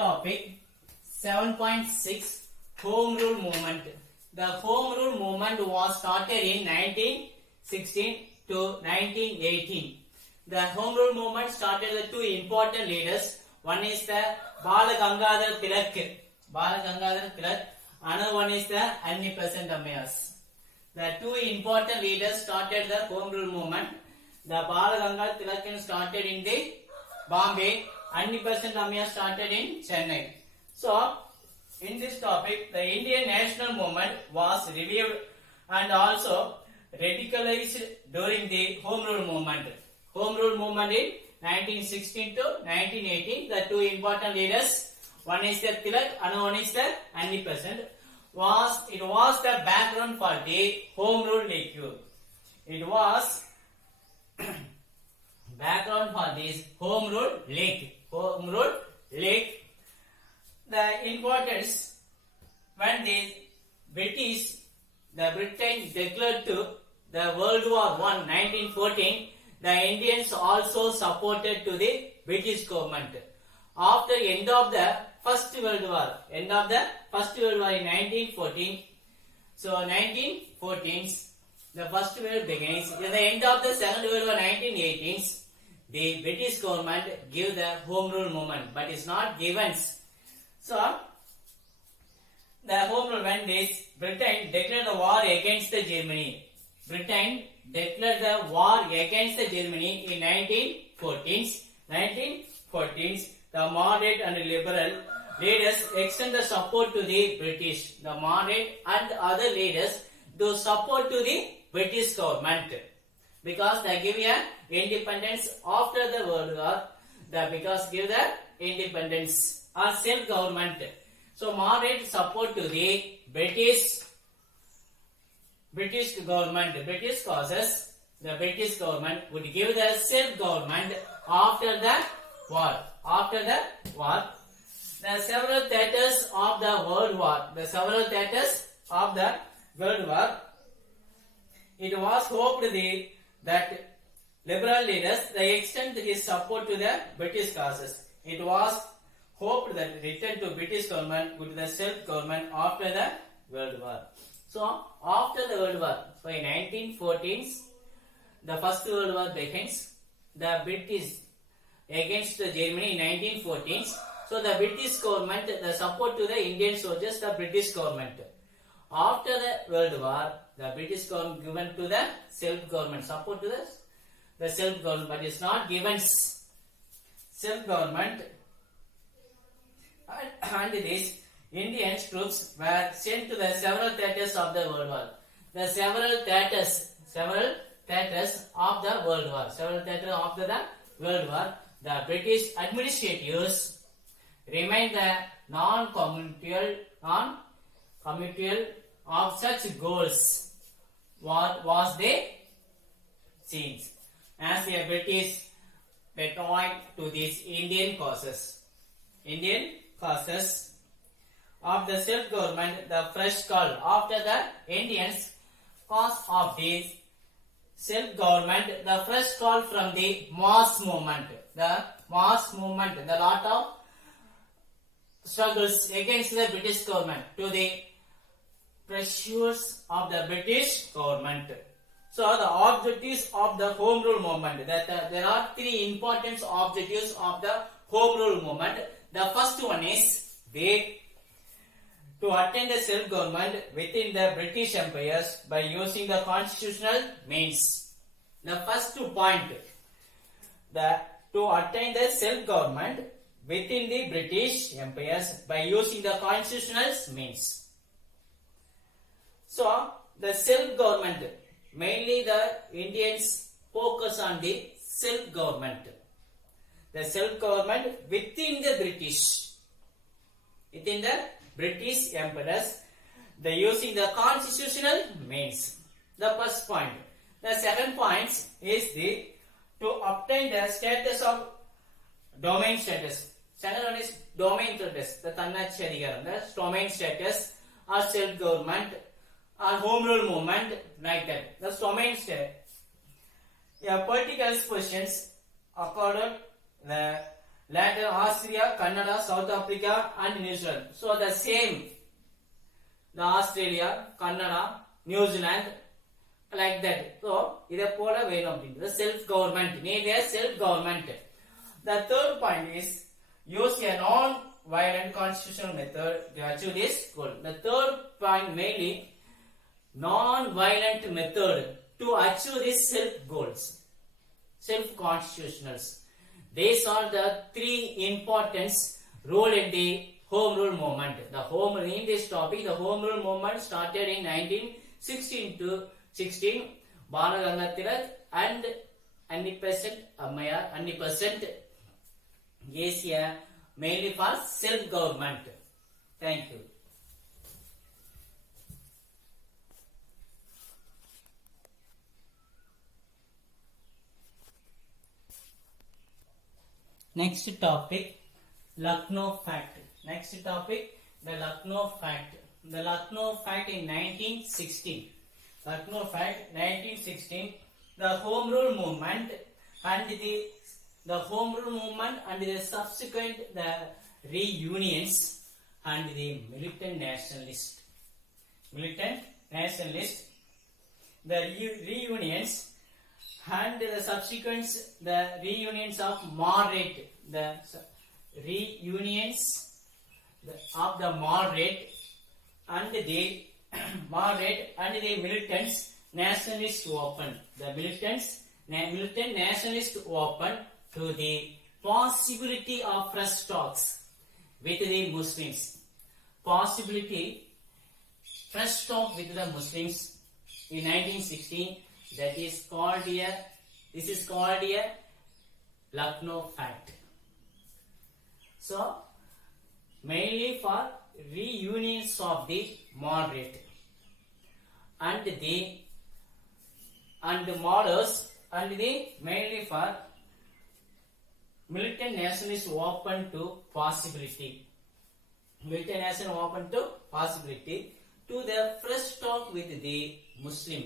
topic 7.6 Home Rule Movement. The Home Rule Movement was started in 1916 to 1918. The Home Rule Movement started with two important leaders. One is the Bala Gangadhar Tilak. Another one is the Annie Besant Ammayas. The two important leaders started the Home Rule Movement. The Bala Gangadhar Tilak started in the Bombay. Annie Besant Ammayas started in Chennai. So, in this topic, the Indian national movement was revived and also radicalized during the Home Rule Movement. Home Rule Movement in 1916 to 1918, the two important leaders, one is the Tilak, another one is the Annie Besant. It was the background for the Home Rule League. It was background for this Home Rule League. The importance when the Britain declared to the World War I 1914, the Indians also supported to the British government. After end of the First World War in 1914, so 1914, the First World begins. At the end of the Second World War 1918, the British government gave the Home Rule Movement, but it's not given. So, the Home Rule, when this Britain declared the war against the Germany. Britain declared the war against the Germany in 1914. The moderate and liberal leaders extend the support to the British. The moderate and other leaders do support to the British government because they give a independence after the World War. Because give the independence or self-government. So moderate support to the British government, British causes. The British government would give the self-government after the war. The several theatres of the World War. It was hoped that liberal leaders they extend his support to the British causes. It was hoped that return to British government would the self-government after the World War. So after the World War, so in 1914, the First World War begins. The British against the Germany in 1914. So the British government, the support to the Indian soldiers, the British government. After the World War, the British government given to the self-government, support to the self-government, but it's not given self-government. And these Indian troops were sent to the several theatres of the World War. The several theatres of the World War. The British administrators remained the non-committal of such goals. What was the scenes as a British patriot to these Indian causes of the self-government, the fresh call after the Indians cause of this self-government, the fresh call from the mass movement, the lot of struggles against the British government to the pressures of the British government. So the objectives of the Home Rule Movement, there are three important objectives of the Home Rule Movement. The first one is to attain the self-government within the British empires by using the constitutional means. The first point, to attain the self-government within the British empires by using the constitutional means. So, the self-government, mainly the Indians focus on the self-government. The self-government within the British emperors, they using the constitutional means. The first point. The second point is to obtain the status of domain status. Second one is domain status. The domain status or self-government or Home Rule Movement like that. The domain status. Political questions according the Later Austria, Canada, South Africa and New Zealand. So the same, the Australia, Canada, New Zealand, like that. So இதை போல வேணும் அப்படின்றது self government. Need a self government. The third point is use a non-violent constitutional method to achieve this goal. The third point mainly non-violent method to achieve these self goals, self constitutionals. These are the three important role in the Home Rule movement. The home in this topic, the Home Rule movement started in 1916 to 16. Bala Gangadhar Tilak and Annie Besant Ammayar, Annie Besant Asia, mainly for self-government. Thank you. Next topic, Lucknow Fact. Next topic, the Lucknow Fact. The Lucknow Fact in 1916. Lucknow Fact 1916. The Home Rule movement and the Home Rule movement and the subsequent the reunions and the militant nationalist. Militant nationalist. The reunions and the subsequent the reunions of moderate, the reunions of the moderate and the moderate and the militants nationalist open. The militant nationalist open to the possibility of fresh talks with the Muslims. Possibility fresh talk with the Muslims in 1916. That is called a, this is called a Lucknow Fact. So mainly for reunions of the moderate and the models and the mainly for militant nationalists open to possibility. Militant nationalists open to possibility to the fresh talk with the Muslim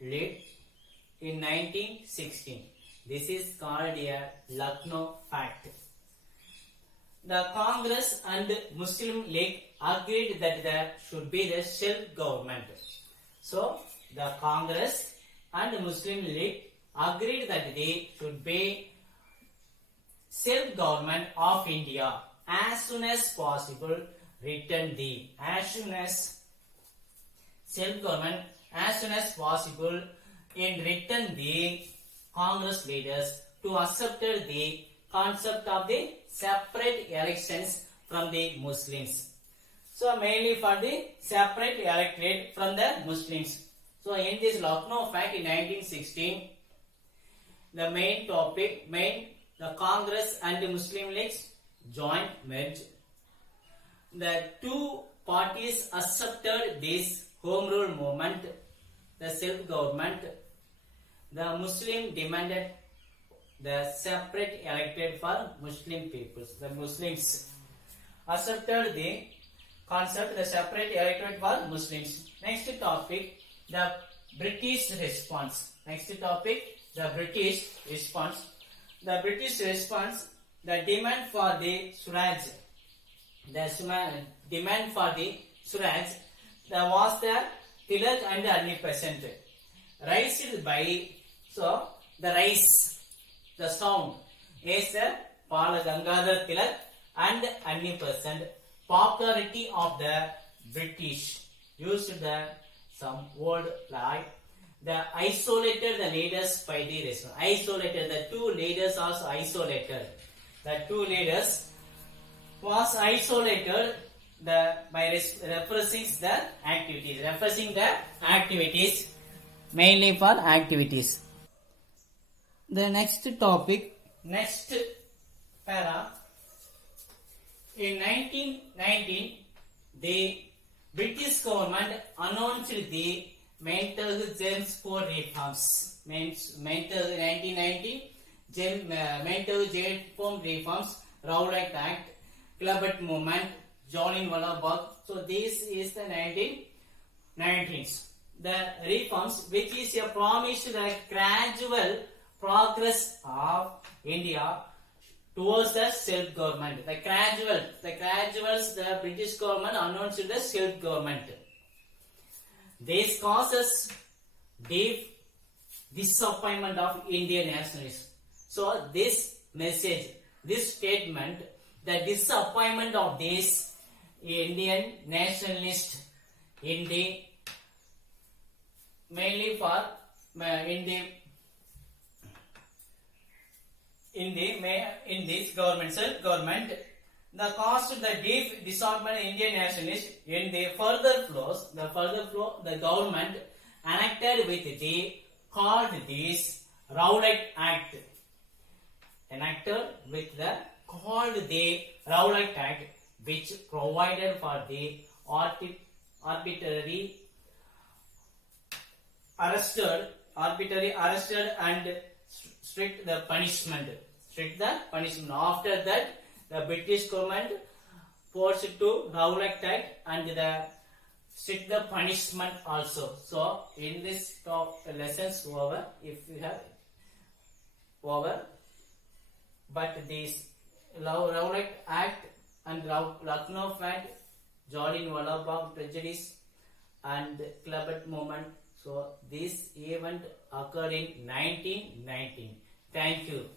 League in 1916. This is called a Lucknow Fact. The Congress and Muslim League agreed that there should be the self-government. So, the Congress and Muslim League agreed that they should be self-government of India as soon as possible. Written the as soon as self-government as soon as possible in written the Congress leaders to accept the concept of the separate elections from the Muslims. So mainly for the separate electorate from the Muslims. So in this Lucknow Fact in 1916, the main topic, the Congress and the Muslim Leagues joint merge. The two parties accepted this Home Rule movement, the self-government. The Muslim demanded the separate electorate for Muslim peoples. The Muslims accepted the concept, the separate electorate for Muslims. Next topic, the British response. Next topic, the British response. The British response, the demand for the Swaraj. The demand for the Swaraj, there was the Tilak and Annie Besant raised by, so the rise, the sound is the Bala Gangadhar Tilak and Annie Besant. Popularity of the British used the some word like the isolated the leaders by the response. Isolated, the two leaders also isolated. The two leaders was isolated by repressing the activities, mainly for activities. The next topic, next para. In 1919, the British government announced the Mental James for reforms. Mental 1919 Mental James for reforms, Rowlatt Act, Clubbat movement, Jallianwala Bagh. So this is the 1919s. The reforms, which is a promise to the gradual progress of India towards the self-government. The British government announced the self-government. This causes deep disappointment of Indian nationalists. So this message, this statement, the disappointment of this Indian nationalists in the mainly for in this government, self-government, the caused the deep disappointment Indian nationalists. In the further flow, the government enacted with the called this Rowlatt Act. Enacted with the called the Rowlatt Act, which provided for the arbitrary arrested and strict the punishment. After that, the British government forced to Rowlatt Act and the strict the punishment also. So in this lessons over, if you have over, but this Rowlatt Act and Lucknow Act, Jallianwala Bagh prejudice and Clubber movement. So this event occurred in 1919. Thank you.